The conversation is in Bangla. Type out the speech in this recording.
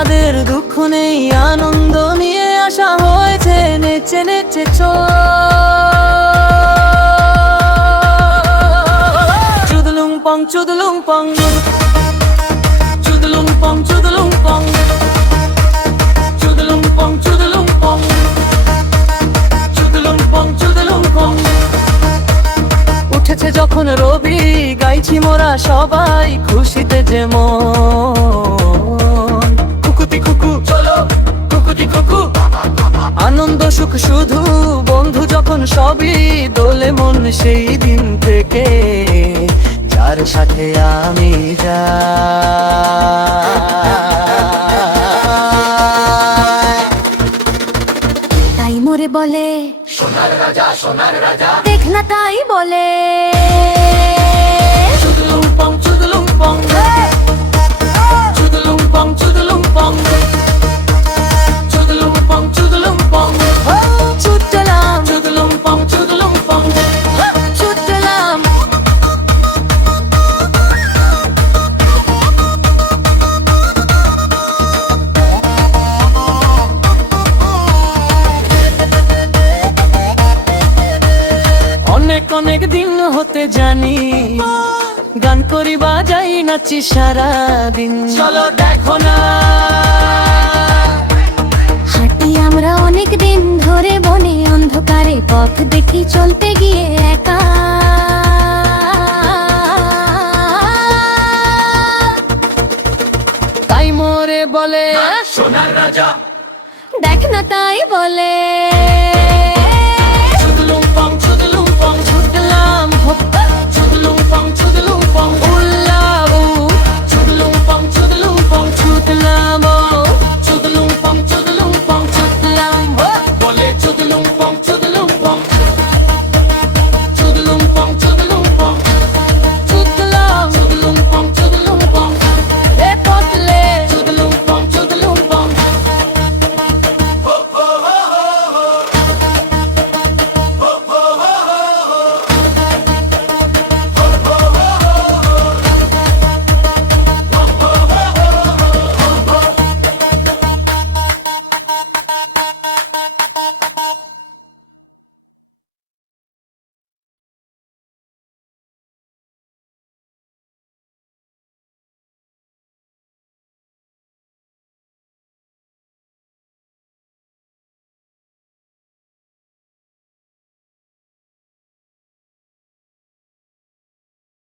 আমাদের দুঃখ নেই, আনন্দ নিয়ে আসা হয়েছে, নেচে নেচে চুদলুং পং চুদলুং পং, চুদলুং পং চুদলুং পং, চুদলুং পং চুদলুং পং, চুদলুং পং চুদলুং পং। উঠেছে যখন রবি, গাইছি মোরা সবাই খুশিতে যেমন। কুকুতি কুকু চলো, কুকুতি কুকু, আনন্দ সুখ শুধু বন্ধু যখন সবই দোলে মন সেই দিন থেকে, যার সাথে আমি যাই। তাই মোরে বলে সোনার রাজা, সোনার রাজা, দেখ না তাই বলে চুদলুং পং চুদলুং পং, চুদলুং পং চুদলুং পং, চুদলুং পং চুদলুং পং, ছুটলাম চুদলুং পং চুদলুং পং। ছুটলাম। অনেক অনেক দিন হতে জানি, গান করি বাজাই নাচি সারা দিন, চলো দেখো না। হাঁটি আমরা অনেক দিন ধরে বনে, অন্ধকারে পথ দেখি চলতে গিয়ে একা। তাই মোরে বলে সোনার রাজা, দেখ না তাই বলে চুদলুং পং চুদলুং পং, ছুটলাম হোক